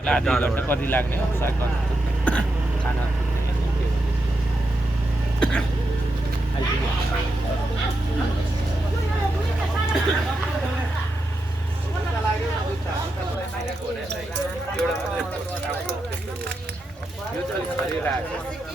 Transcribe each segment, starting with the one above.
आधी घन्टा कति लाग्ने हो साग खाना यो चाहिँ खरिरहेको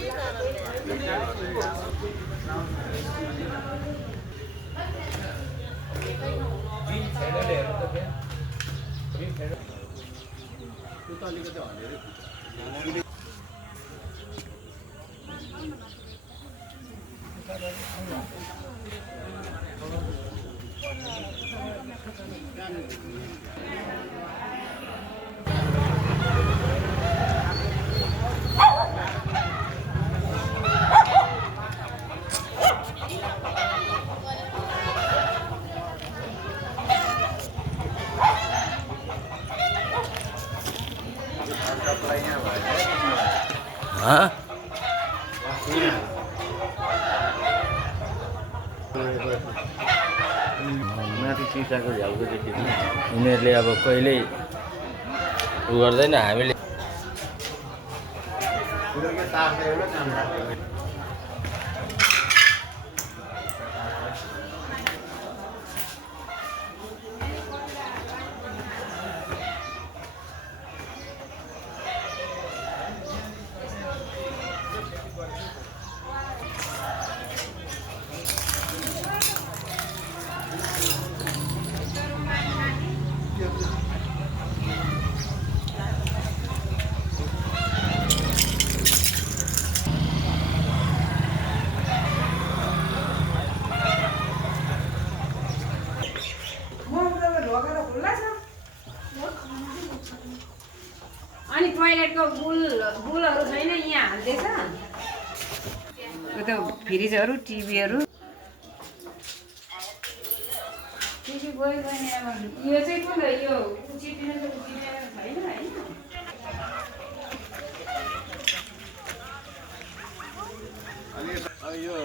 माथि चिसाको झ्याउको देखिन्छ यिनीहरूले अब कहिल्यै उ गर्दैन हामीले अनि टोयलेटको बुलहरु छैन यहाँ हाल्दैछ त्यो फ्रिजहरु टिभीहरु टिभी गयो भने यो चाहिँ कुन हो यो चिटिन छैन हैन अनि यो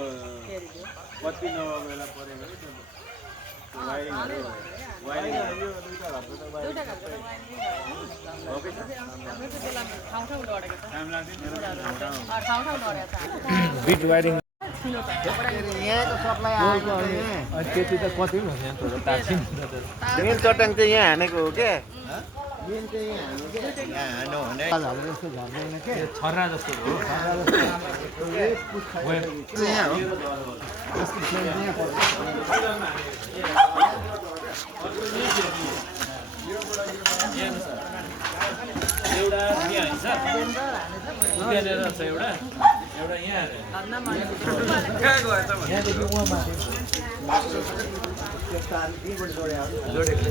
कति नभए बेला परेको वाइरिङ यो दुईटा घरको त वाइरिङ ओके ठाउँ लडेको छ टाइम लाग्दैन ठाउँ लडेको छ बिट वाइरिङ यहाँको सप्लाई आएको त्यति त कति हुन्छ तर ताछिन मेन चट्याङ चाहिँ यहाँ हानेको हो के मेन चाहिँ यहाँ हानेको के यहाँ हान्नु भने हाम्रो जस्तो झर्दैन के छर्रा जस्तो हो यहाँ हो यस्तो चाहिँ यहाँ पर्छ एउटा यहाँ हान्छ उडेर छ एउटा यहाँ कहाँ गयो त यहाँदेखि उहाँ माथि त्यो तार यहीँबाट जोडेको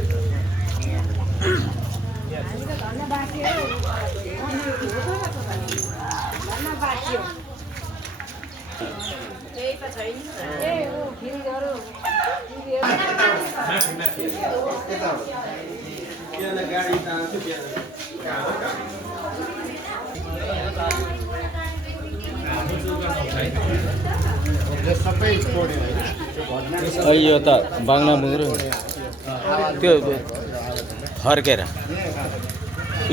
यो त बाङ्ला मुग्रो त्यो फर्केर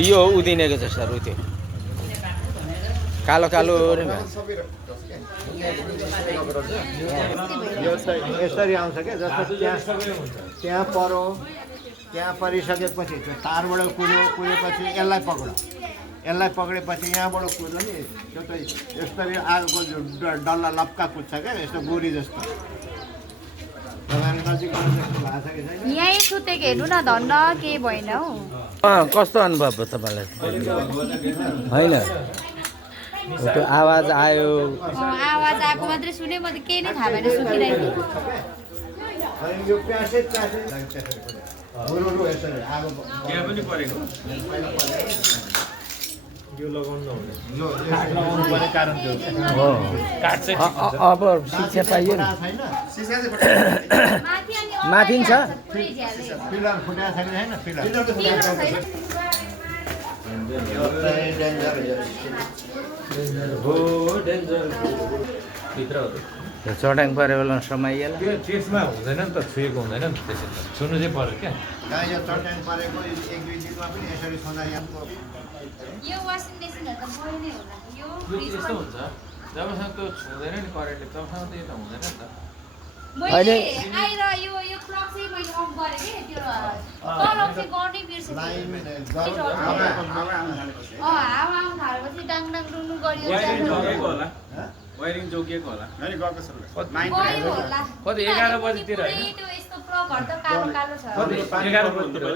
यो उदिनेको जस्तो रु त्यो कालो कालो नै भयो यो चाहिँ यसरी आउँछ क्या जस्तो त्यहाँ परो त्यहाँ परिसकेपछि त्यो तारबाट कुदेपछि यसलाई पक्रेपछि यहाँबाट कुद्यो नि त्यो त यसरी आगोको डल्ला लप्का कुद्छ क्या यस्तो गोरी जस्तो यहीँ सुतेको हेर्नु न धन्न केही भएन हौ कस्तो अनुभव भयो तपाईँलाई होइन त्यो आवाज आयो आवाज आएको मात्रै सुने म त केही नै थाहा भएन सुतिरहेको यो प्यासै पनि परेको यो लगाउनु पर्ने कारण त्यो हो अब शिक्षा पाइयो नि माथि छ पिलर फुटाएको छ कि छैन पिलर हो डेन्जर भित्र चट्याङ पऱ्यो बेला समाइएला त्यो त्यसमा हुँदैन नि त छुएको हुँदैन नि त त्यसरी त छुनु चाहिँ पर्यो क्या कहाँ यो चट्याङ परेको 1-2 दिनमा पनि यसरी छँदा यहाँको यो वासिङ मेसिनहरु त बढी नै होला यो यो यस्तो हुन्छ जबसम्म त्यो छुँदैन नि करेन्टले तबसम्म त यो त हुँदैन नि त मैले आएर यो प्लग चाहिँ मैले अफ गरे के त्यो कलम चाहिँ गर्नै बिर्सेँ हावा आउनु थालेपछि डाङ डाङ डुङ्डुङ गरियो होला वायरिङ जोगिएको होला गयो होला कति 11 बजीतिर हैन त्यो यस्तो प्लगहरु त कालो कालो छ 11 बजीतिर हो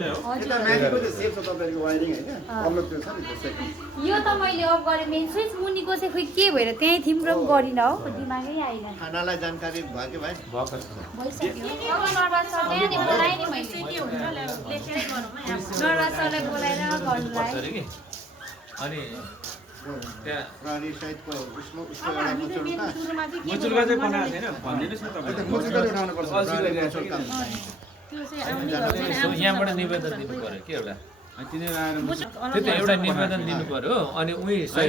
यो त मैले अफ गरेँ मेन स्विच मुनिको चाहिँ खोइ के भएर त्यहीँ थिम्रो पनि गरिन हौ दिमागै आएन खानालाई जानकारी भयो कि भाइ भइसक्यो अब नर्वाज सर त्यहाँ नि बोलाएँ नि मैले के हुन्छ लेखेरै गरौँ है नर्वाज सरलाई बोलाएर गर्नुलाई रे कि अनि त्यहाँ प्रहरी सहितको उसको एउटा मुचुल्का मुचुल्का चाहिँ बनाएको छैन भनिदिनुस् न तपाईले मुचुल्का उठाउनु पर्छ त्यो चाहिँ यहाँबाट निवेदन दिनु पर्यो के एउटा त्यो त एउटा निवेदन दिनु पर्यो अनि उही सही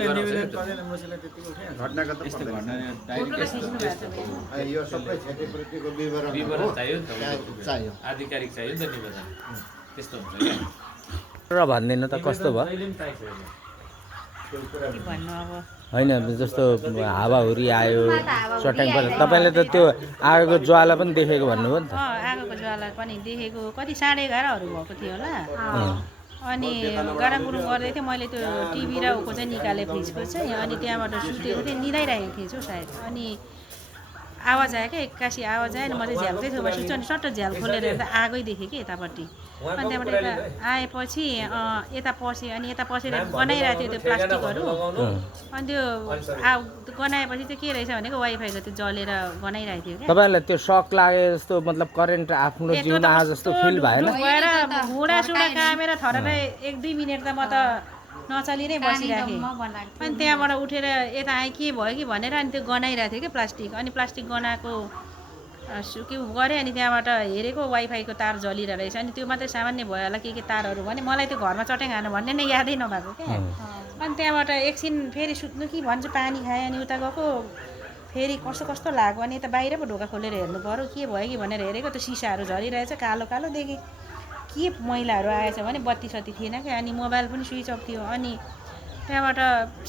घटनाको त यस्तो घटना डाइरेक्ट यो सबै क्षतिपूर्तिको विवरण विवरण चाहियो नि त चाहियो आधिकारिक चाहियो नि त निवेदन त्यस्तो हुन्छ क्या र भन्दैन त कस्तो भयो कहिले पनि चाहिएको छैन के भन्नु अब होइन जस्तो हावाहुरी आयो चट्याङ पऱ्यो तपाईँले त त्यो आगोको ज्वाला पनि देखेको भन्नुभयो नि त आगोको ज्वाला पनि देखेको कति 11:30 भएको थियो होला अनि गराङ गुरुङ गर्दै थिएँ मैले त्यो टिभी र ऊको चाहिँ निकालेँ फ्रिजको चाहिँ अनि त्यहाँबाट सुतेको थिएँ निदाइरहेको थिएँ छु सायद अनि आवाज आयो क्या एक्कासी आवाज आयो अनि म चाहिँ झ्यालकै छेउमा सुत्छु अनि सट्ट झ्याल खोलेर हेर्दा आगै देखेँ कि यतापट्टि अनि त्यहाँबाट यता आएपछि यता पसेँ अनि यता पसेर गनाइरहेको थियो त्यो प्लास्टिकहरू अनि त्यो गनाएपछि चाहिँ के रहेछ भनेको वाइफाईको त्यो जलेर गनाइरहेको थियो क्या तपाईँहरूलाई त्यो सक लागे जस्तो मतलब करेन्ट आफ्नो जिउमा आए जस्तो फिल भएन गएर घुँडासुडा कामेर थरेर 1-2 मिनट त म त नचली नै बसिराखेँ अनि त्यहाँबाट उठेर यता आएँ के भयो कि भनेर अनि त्यो गनाइरहेको थियो कि प्लास्टिक अनि प्लास्टिक गनाएको के गरेँ अनि त्यहाँबाट हेरेको वाइफाईको तार जलिरहेको रहेछ अनि त्यो मात्रै सामान्य भयो होला के तारहरू भने मलाई त्यो घरमा चट्याङ हानु भन्ने नै यादै नभएको क्या अनि त्यहाँबाट एकछिन फेरि सुत्नु कि भन्छ पानी खाएँ अनि उता गएको फेरि कस्तो कस्तो लाग्यो अनि यता बाहिर पो ढोका खोलेर हेर्नु पऱ्यो के भयो कि भनेर हेरेको त्यो सिसाहरू झरिरहेछ कालो कालो देखेँ के मैलाहरू आएछ भने बत्ती सत्ती थिएन क्या अनि मोबाइल पनि स्विच अफ थियो अनि त्यहाँबाट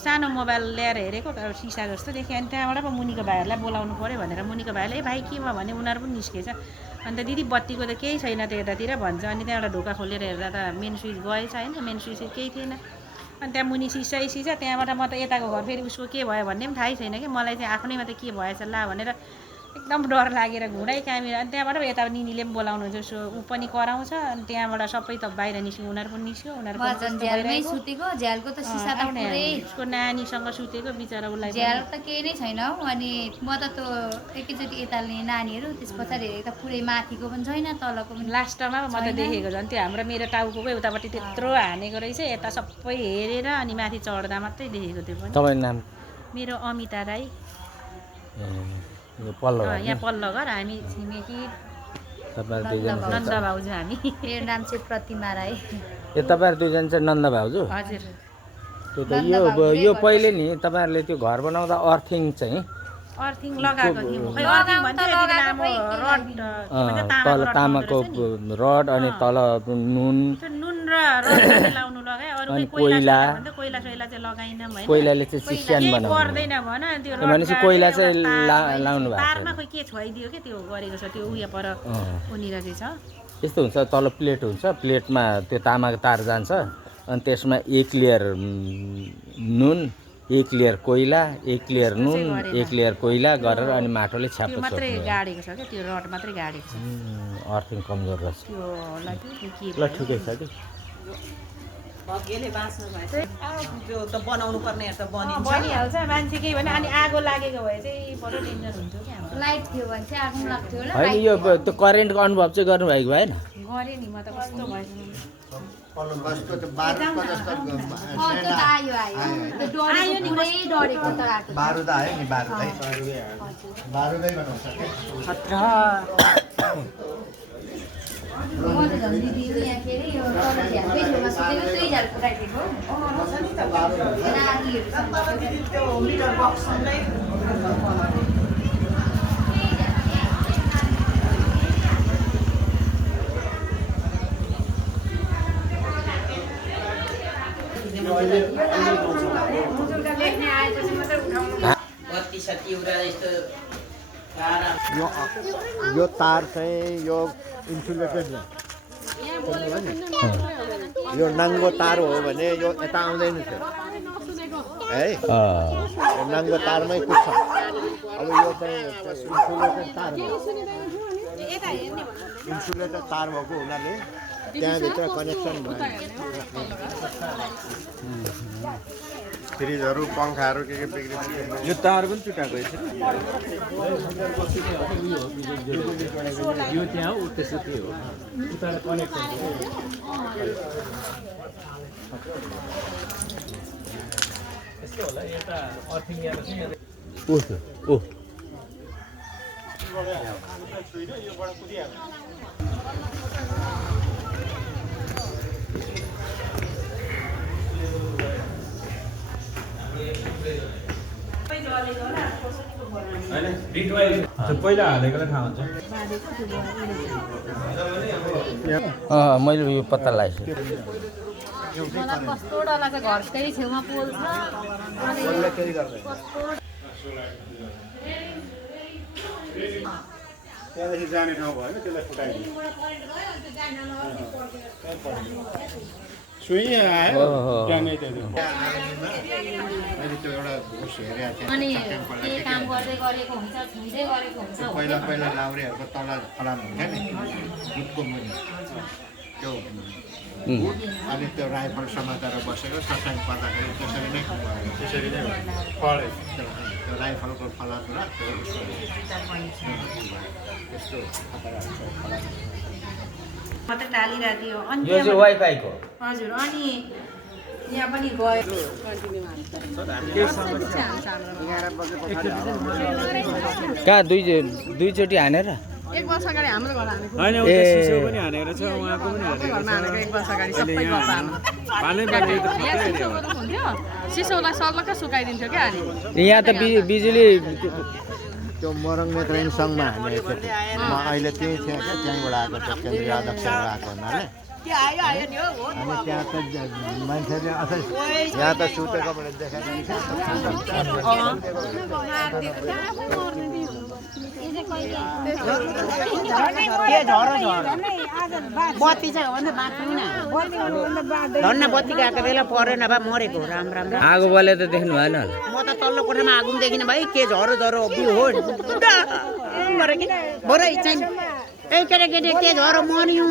सानो मोबाइल ल्याएर हेरेको सिसा जस्तो देखेँ अनि त्यहाँबाट पो मुनिको भाइहरूलाई बोलाउनु पऱ्यो भनेर मुनिको भाइले ए भाइ के भयो भने उनीहरू पनि निस्केछ अन्त दिदी बत्तीको त केही छैन त यतातिर भन्छ अनि त्यहाँबाट ढोका खोलेर हेर्दा त मेन स्विच गएछ होइन मेन स्विच केही थिएन अनि त्यहाँ मुनि सिसै सिसा त्यहाँबाट म त यताको घर फेरि उसको के भयो भन्ने पनि थाहै छैन कि मलाई चाहिँ आफ्नैमा त के भएछ ला भनेर एकदम डर लागेर घुँडै कामेर अनि त्यहाँबाट यता निनीले पनि बोलाउनुहुन्छ उसो ऊ पनि कराउँछ अनि त्यहाँबाट सबै त बाहिर निस्क्यो उनीहरू पनि निस्क्यो उसको नानीसँग सुतेको बिचरा उसलाई झ्याल त केही नै छैन हौ अनि म त त्यो एकैचोटि यताले नानीहरू त्यस पछाडि हेरेको त पुरै माथिको पनि छैन तलको पनि लास्टमा म त देखेको झन् त्यो हाम्रो मेरो टाउकोकै उतापट्टि त्यत्रो हानेको रहेछ यता सबै हेरेर अनि माथि चढ्दा मात्रै देखेको त्यो पनि तपाईँ नाम मेरो अमिता राई पल्लो यहाँ पल्लो घर हामी छिमेकी नन्द भाउजू हामी मेरो नाम चाहिँ प्रतिमा राई ए तपाईँहरू दुईजना चाहिँ नन्द भाउजू हजुर त्यो त यो पहिले नि तपाईँहरूले त्यो घर बनाउँदा अर्थिङ चाहिँ अर्थिङ लगाएको थियौँ खै अर्थिङ भन्थ्यो यति लामो रड तल तामाको रड अनि तल नुन नुन र रड लाउनु लगाए अरू कोइला कोइला सोइला चाहिँ लगाइन हैन कोइलाले चाहिँ चिस्यान बनाउनु पर्दैन भन त्यो भनेपछि कोइला चाहिँ लाउनु भएको तारमा खोइ के छोइदियो के त्यो गरेको छ त्यो उयो पर उनीर चाहिँ छ यस्तो हुन्छ तल प्लेट हुन्छ प्लेटमा त्यो तामाको तार जान्छ अनि त्यसमा 1 लेयर नुन 1 लेयर कोइला 1 लेयर नुन 1 लेयर कोइला गरेर अनि माटोले छ्याप्प त्यो मात्रै गाडेको छ के त्यो रड मात्रै गाडेको छ अर्थिङ कमजोर रहेछ त्यो लागि ल ठिकै छ कि भगेले बाँच्नु भएछ त्यो त बनाउनु पर्ने त बनिहाल्छ मान्छे केही भने अनि आगो लागेको भए चाहिँ बडो डेन्जर हुन्छ के हाम्रो लाइट थियो भने चाहिँ आगो लाग्थ्यो होला हैन यो त्यो करेन्टको अनुभव चाहिँ गर्नु भएको भएन गरे नि म त कस्तो भयो बसको त बारुदको जस्तो त्यो त आयो त्यो डरेको पुरै डरेको त आएको बारुद आयो नि बारुदै बनाउँछ खतरा म त झन् दिदी यहाँ के अरे यो झ्यालकै छेउमा सुतेको त्यही झ्याल फुटाइदिएको नानीहरू यो तार चाहिँ यो इन्सुलेटेड यो नाङ्गो तार हो भने यो यता आउँदैन थियो है यो नाङ्गो तारमै कुद्छ अब यो चाहिँ इन्सुलेटेड तार हो इन्सुलेटेड तार भएको हुनाले त्यहाँभित्र कनेक्सन भयो फ्रिजहरू पङ्खाहरू के बिग्रिन्छ यो तार पनि चुटाएको यो त्यहाँ हो त्यसो त्यो हो उता कनेक्सन यस्तो होला यता अर्थिङ यहाँ पहिला हालेकोलाई थाहा हुन्छ मैले यो पत्ता लगाएछु मलाई कस्तो डर लाग्छ घरकै छेउमा पोल छ त्यहाँदेखि जाने ठाउँ भएन त्यसलाई फुटाइदियो सुई आयो त्यहाँनिर मैले त्यो एउटा उस हेरेको थिएँ अनि के काम गर्दै गरेको हुन्छ छुँदै गरेको हुन्छ पहिला पहिला लाउरेहरूको तल फलाम हुन्थ्यो नि बुटको मुनि त्यो बुट अनि त्यो राइफल समातेर बसेको ससाङ पर्दाखेरि त्यसरी नै पढे त्यो राइफलको फलाम र त्यो त्यस्तो मात्रै टालिरहेको थियो अनि यो चाहिँ वाइफाईको हजुर अनि यहाँ पनि गयो कहाँ दुईचोटि हानेर एक वर्ष अगाडि हाम्रो घर हानेको होइन उता सिसो पनि हानेको छ उहाँको पनि घरमा हानेको एक वर्ष अगाडि सबै घर पाल्नै पर्ने त यहाँ सिसोको त हुन्थ्यो सिसोलाई सर्लक्कै सुकाइदिन्थ्यो क्या अनि यहाँ त बिजुली त्यो मोरङ नेत्रहीन सङ्घमा हानेको थियो म अहिले त्यहीँ थिएँ क्या त्यहीँबाट आएको थियो केन्द्रीय अध्यक्षबाट आएको हुनाले अनि त्यहाँ त मान्छेले अझै यहाँ त सुतेको मैले देखाइदिन्छ बत्ती छ भने बाँच्नु न धन्न बत्ती गएको बेला परेन भए मरेको राम्रो आगो बले त देख्नु भएन होला म त तल्लो कोठामा आगो पनि देखिनँ भाइ के झरो झरो बिउ हो भरे चाहिँ ए केटाकेटी के झरो मर्यो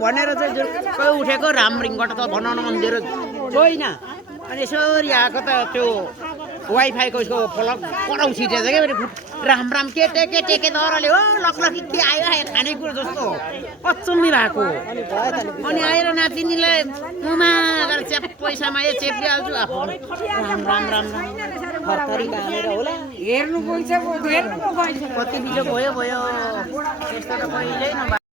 भनेर चाहिँ उठेको रामरिङबाट त बनाउन मन्दिर छैन अनि यसरी आएको त त्यो वाइफाईको उसको प्लग कराउ छिटेछ क्या राम राम केटे दरले हो लकलकी के आयो खानेकुरो जस्तो अचम्मी भएको अनि आएर नातिनीलाई मुमा गरेर च्याप पैसामा चेपिहाल्छु आफू राम खतरी बाँधेर होला हेर्नु गइछ कति बिलो भयो त्यस्तो त कहिल्यै